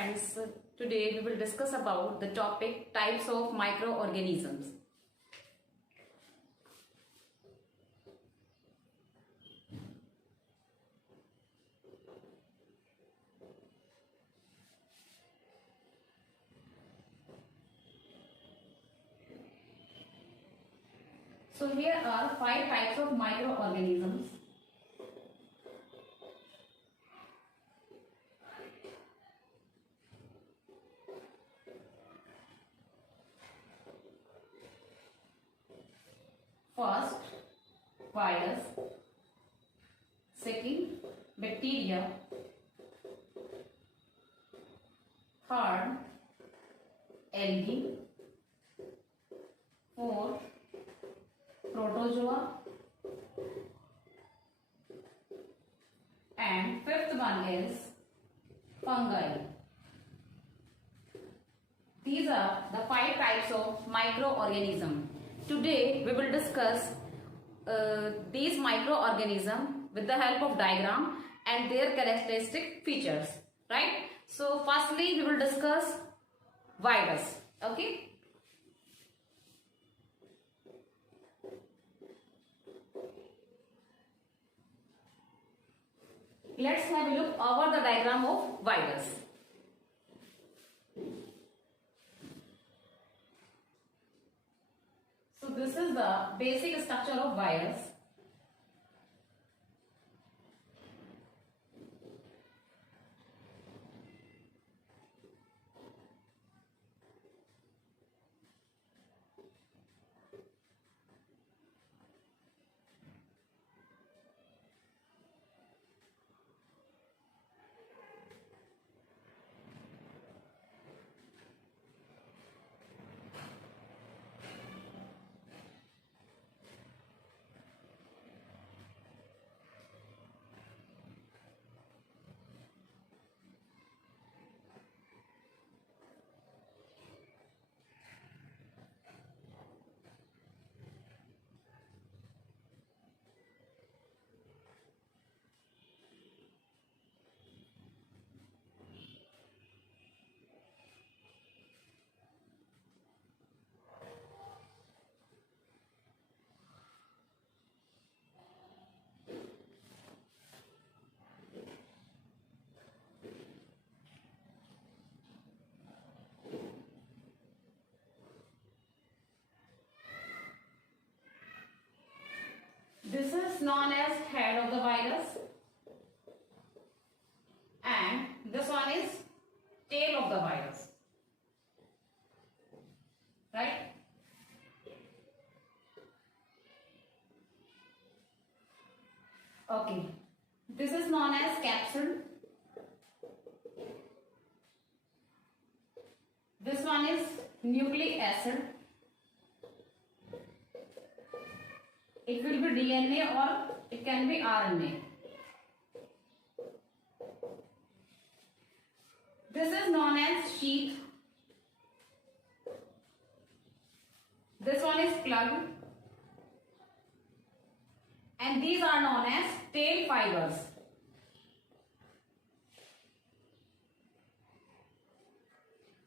friends, today we will discuss about the topic types of microorganisms. So here are 5 types of microorganisms. First, virus. Second, bacteria. Third, algae. Fourth, protozoa. And fifth one is fungi. These are the 5 types of microorganism. Today we will discuss these microorganisms with the help of diagram and their characteristic features, right? So firstly we will discuss virus. Okay. Let's have a look over the diagram of virus. So this is the basic structure of virus. This is known as head of the virus and this one is tail of the virus, right? Okay, this is known as capsule. This one is nucleic acid. It will be DNA or it can be RNA. This is known as sheath. This one is plug. And these are known as tail fibers.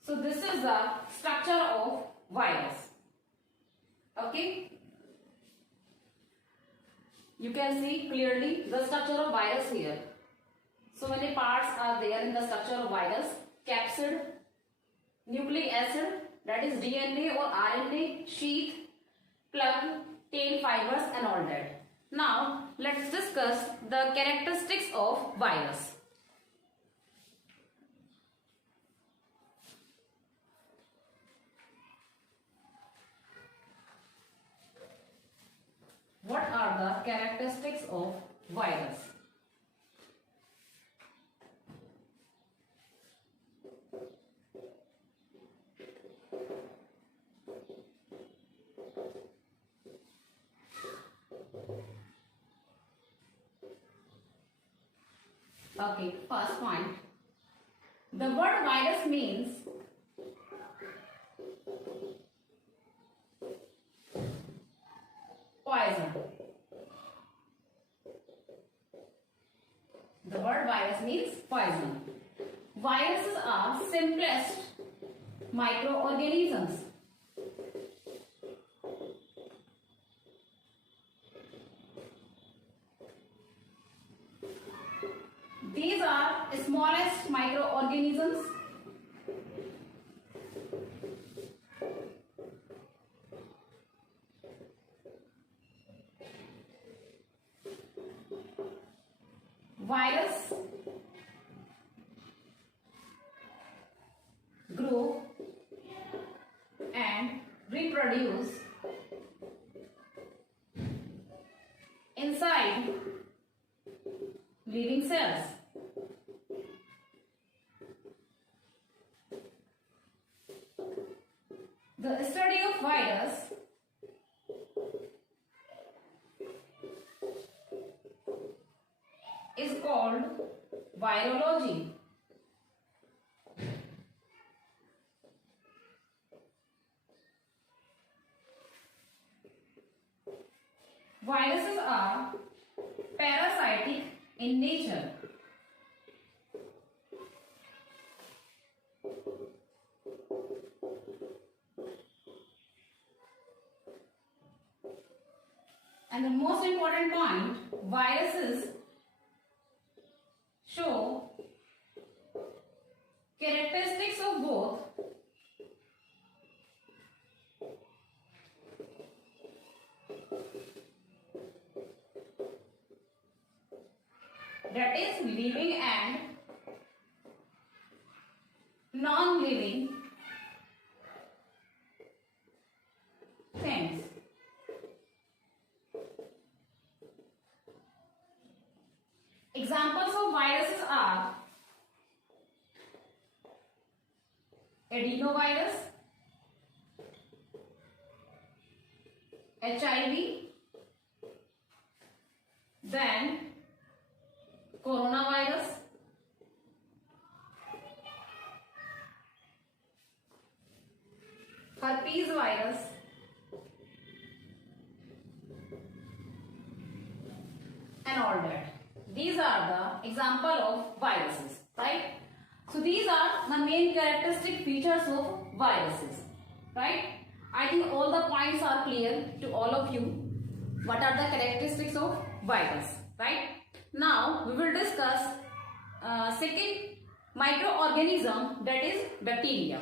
So this is the structure of virus. Okay. You can see clearly the structure of virus here. So many parts are there in the structure of virus. Capsid, nucleic acid, that is DNA or RNA, sheath, plug, tail fibers and all that. Now let's discuss the characteristics of virus. What are the characteristics of virus? Okay, first point. The word virus means poison. The word virus means poison. viruses are simplest microorganisms. These are smallest microorganisms. Virus grow and reproduce inside living cells. The study of virus is called virology. Viruses are parasitic in nature. And the most important point, viruses show characteristics of both that is living and non-living things. Examples of viruses are adenovirus, HIV, then coronavirus, herpes virus, and all that. These are the example of viruses, right? So these are the main characteristic features of viruses, right? I think all the points are clear to all of you. What are the characteristics of virus, right? Now we will discuss second microorganism, that is bacteria.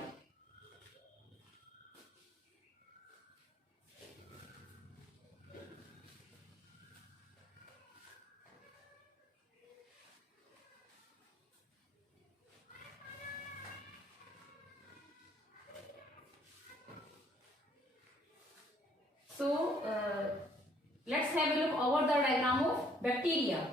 So let's have a look over the diagram of bacteria.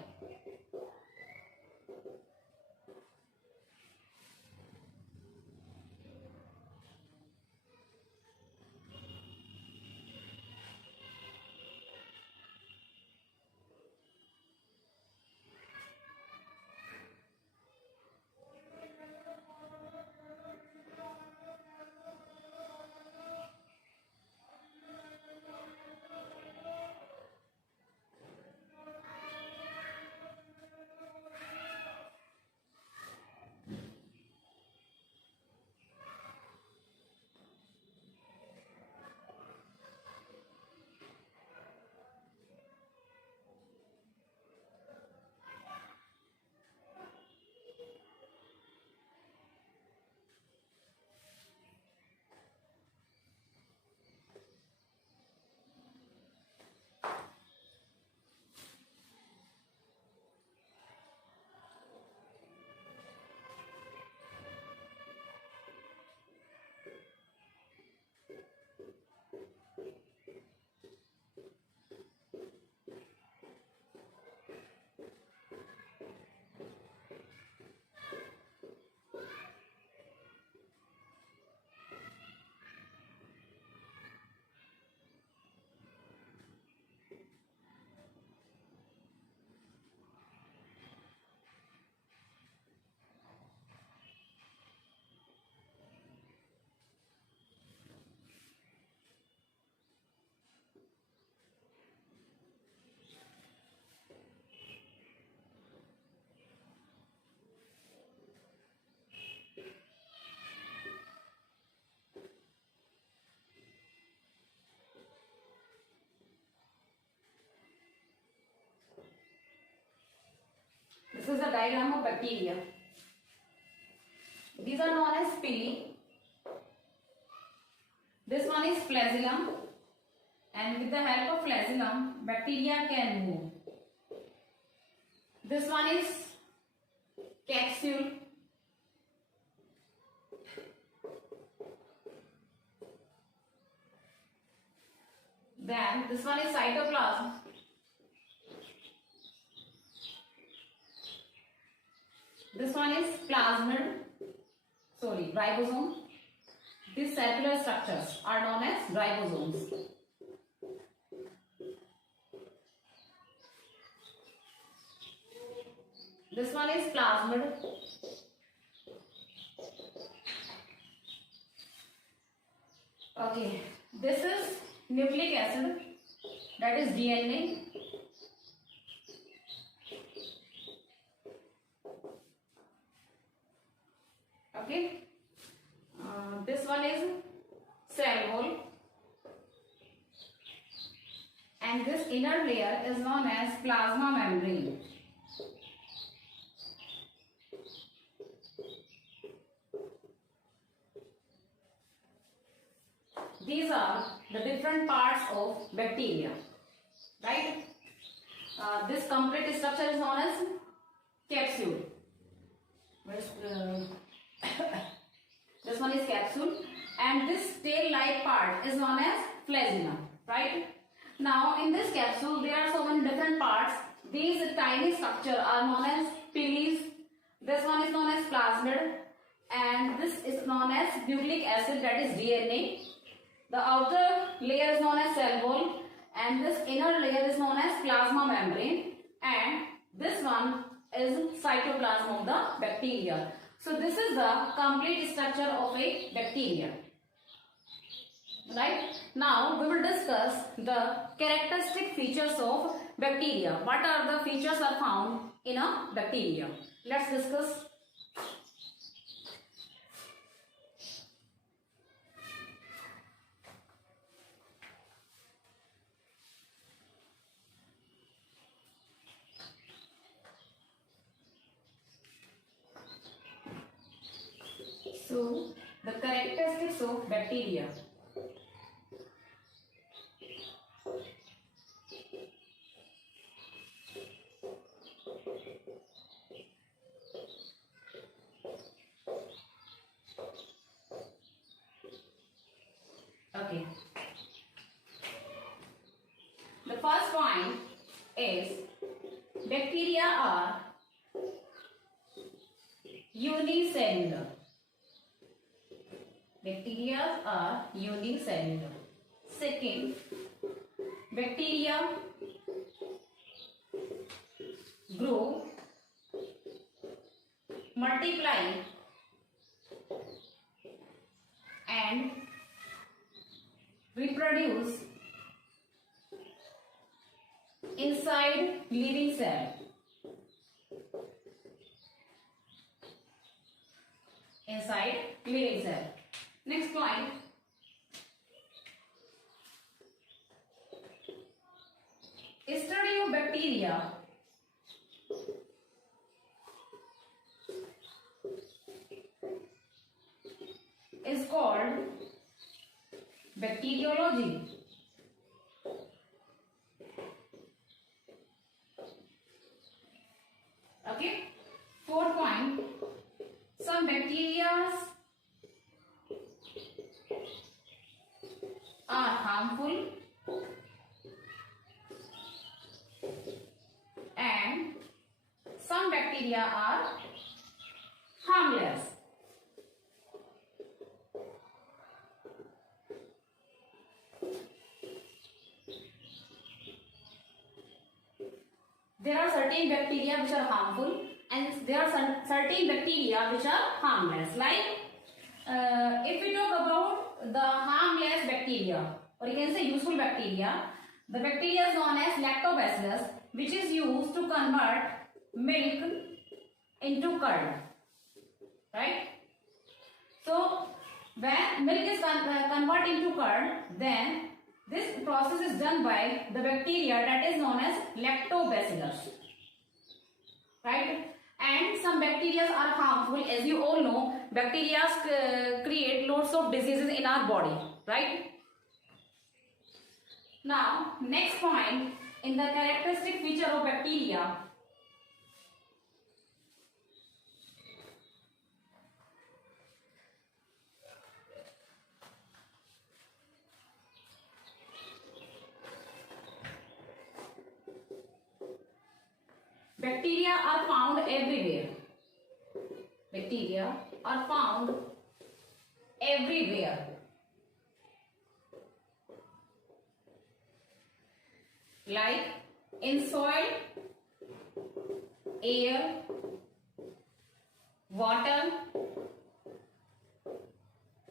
This is the diagram of bacteria. These are known as pili. This one is flagellum, and with the help of flagellum, bacteria can move. This one is capsule. Then this one is cytoplasm. This one is ribosome. These cellular structures are known as ribosomes. This one is plasmid. Okay, this is nucleic acid, that is DNA. Okay, this one is cell wall, and this inner layer is known as plasma membrane. These are the different parts of bacteria, right? This complete structure is known as capsule. This one is capsule, and this tail-like part is known as flagellum, right? Now, in this capsule, there are so many different parts. These tiny structures are known as pili. This one is known as plasmid, and this is known as nucleic acid, that is DNA. The outer layer is known as cell wall, and this inner layer is known as plasma membrane, and this one is cytoplasm of the bacteria. So this is the complete structure of a bacteria. Right? Now we will discuss the characteristic features of bacteria. What are the features are found in a bacteria? Let's discuss. So, the characteristics of bacteria. Okay. The first point is bacteria are unicellular. Bacteria are unicellular. Second, bacteria grow, multiply, and reproduce inside living cell. Inside living cell. Next point. Study of bacteria is called bacteriology. Okay. Fourth point. Some bacteria are harmful and some bacteria are harmless. There are certain bacteria which are harmful and there are certain bacteria which are harmless. Like if we talk about the harmless bacteria, or you can say useful bacteria, the bacteria is known as lactobacillus, which is used to convert milk into curd. Right? So when milk is converted into curd, then this process is done by the bacteria that is known as lactobacillus. Right? bacteria are harmful? As you all know, bacteria create lots of diseases in our body, right? Now, next point in the characteristic feature of bacteria. Bacteria are found everywhere. Bacteria are found everywhere. Like in soil, air, water,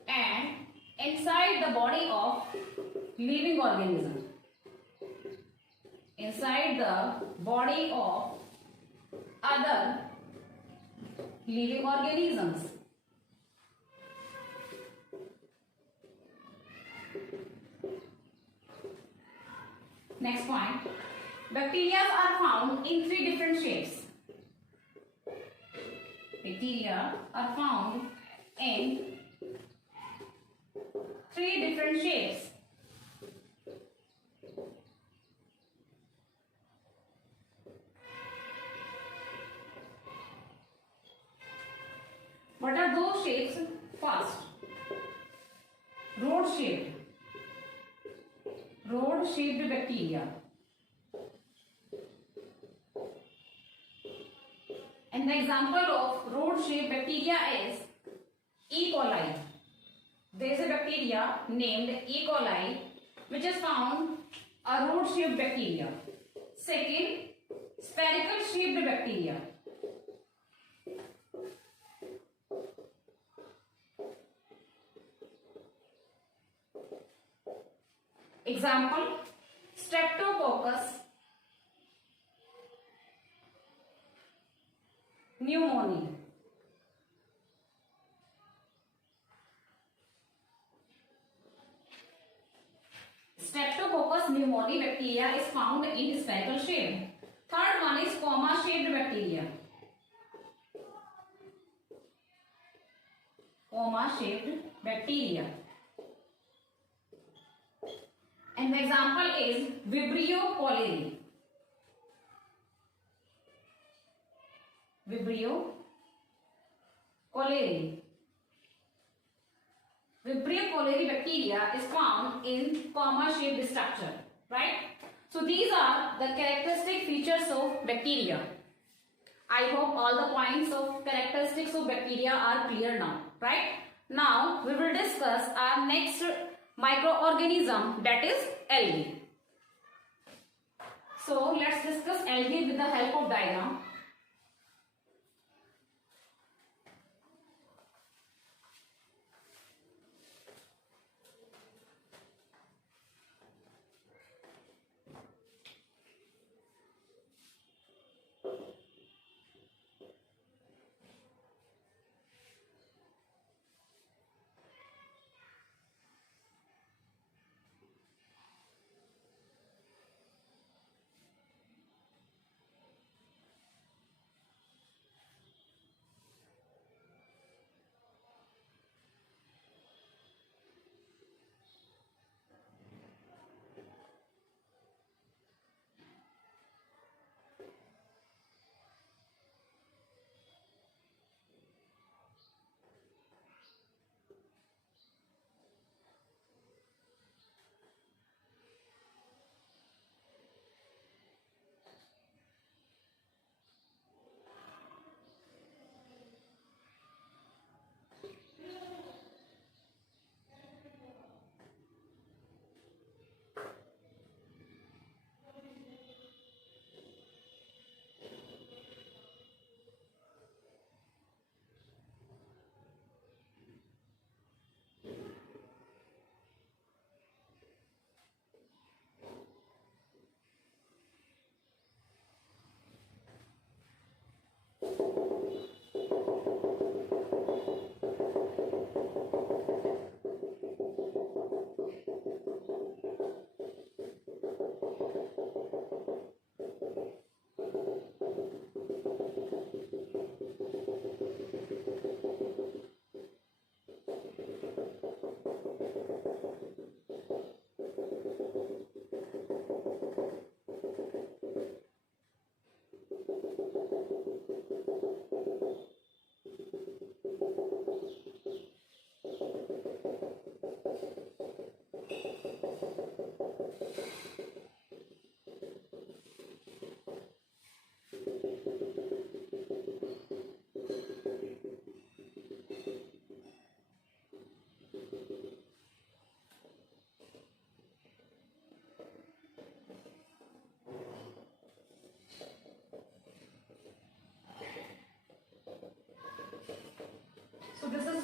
and inside the body of living organism. Inside the body of other living organisms. Next point. Bacteria are found in three different shapes. Bacteria are found in three different shapes. What are those shapes? First, rod-shaped. Rod-shaped bacteria. And the example of rod-shaped bacteria is E. coli. There is a bacteria named E. coli which is found a rod-shaped bacteria. Second, spherical-shaped bacteria. Example, Streptococcus pneumoniae. Streptococcus pneumoniae bacteria is found in spherical shape. Third one is comma-shaped bacteria. Comma-shaped bacteria. And the example is Vibrio cholerae. Vibrio cholerae. Vibrio cholerae bacteria is found in comma-shaped structure, right? So these are the characteristic features of bacteria. I hope all the points of characteristics of bacteria are clear now, right? Now we will discuss our next microorganism, that is algae. So let's discuss algae with the help of diagram.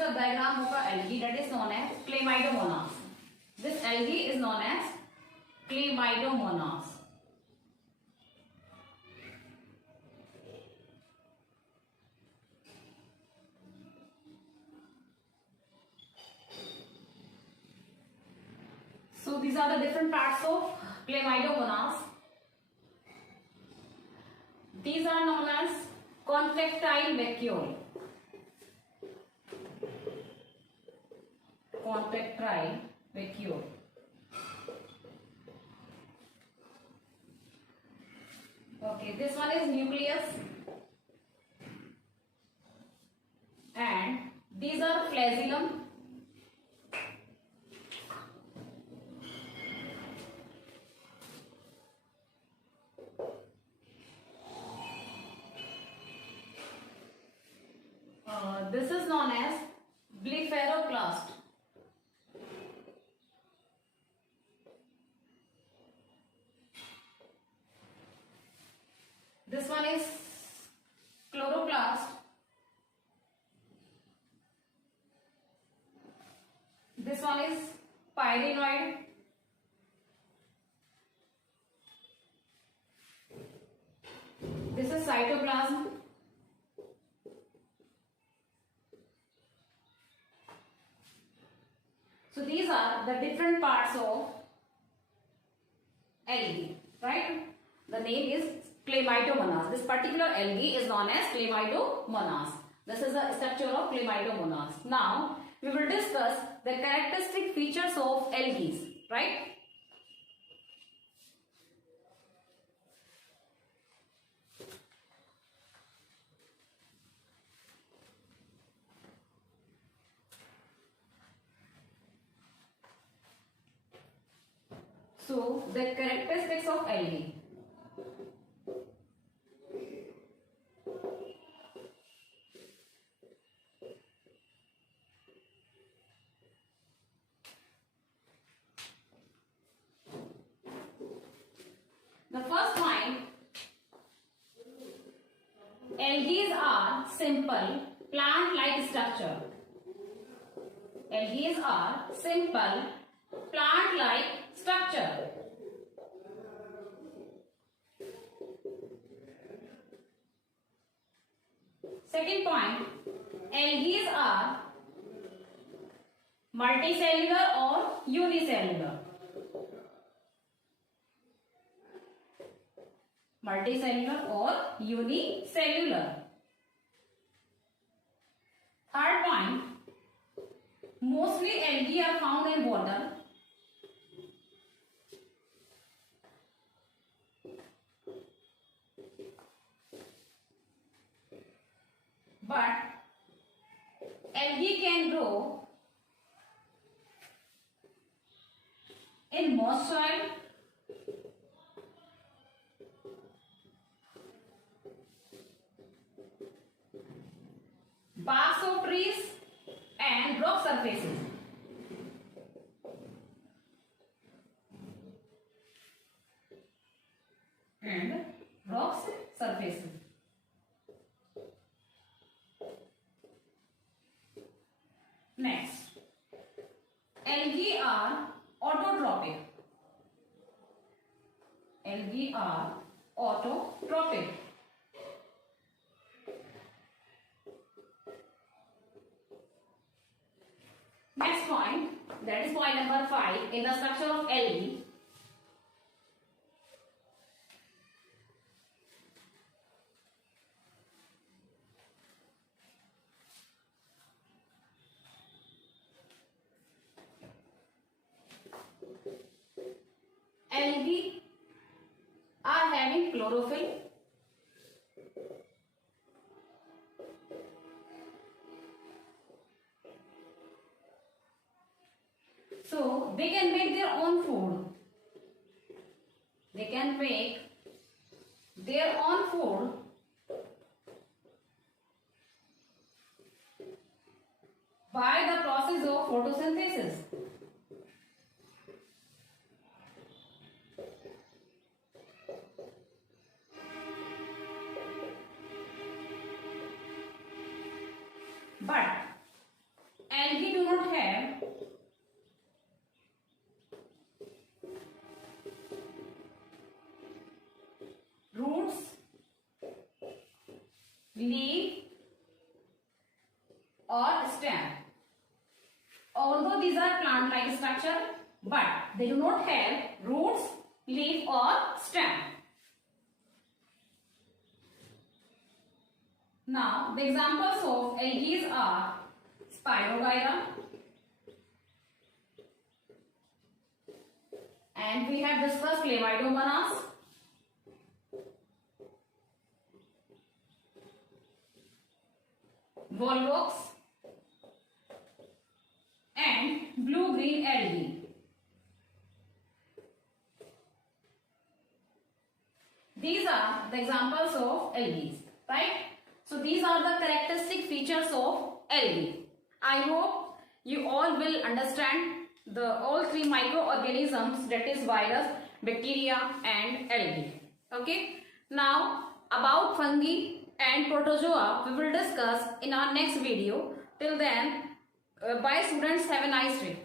the diagram of a algae that is known as Chlamydomonas. This algae is known as Chlamydomonas. So these are the different parts of Chlamydomonas. These are known as contractile vacuole. Contractile vacuole. Okay, this one is nucleus, and these are flagellum. This is known as blepharoplast. This one is chloroplast. This one is pyrenoid. This is cytoplasm. So these are the different parts of algae, right? The name is Chlamydomonas. This particular algae is known as Chlamydomonas. This is the structure of Chlamydomonas. Now we will discuss the characteristic features of algae, right? So the characteristics of algae. The first point, algae are simple plant-like structure. Algae are simple plant-like structure. Second point, algae are multicellular or unicellular. Multicellular or unicellular. Third point, mostly algae are found in water. But algae can grow in moist soil, barks of trees and rock surfaces. And rocks surfaces. Next, algae are autotrophic. Algae are autotrophic. Next point, that is point number 5 in the structure of algae. Algae are having chlorophyll. So they can make their own food. They can make their own food by the process of photosynthesis. But algae do not have roots, leaf or stem. Although these are plant-like structure, but they do not have roots, leaf or stem. Now, the examples of algae are Spirogyra, and we have discussed Chlamydomonas, Volvox, and blue-green algae. These are the examples of algae, right? So these are the characteristic features of algae. I hope you all will understand the all three microorganisms, that is virus, bacteria and algae. Okay. Now about fungi and protozoa we will discuss in our next video. Till then, bye students, have a nice day.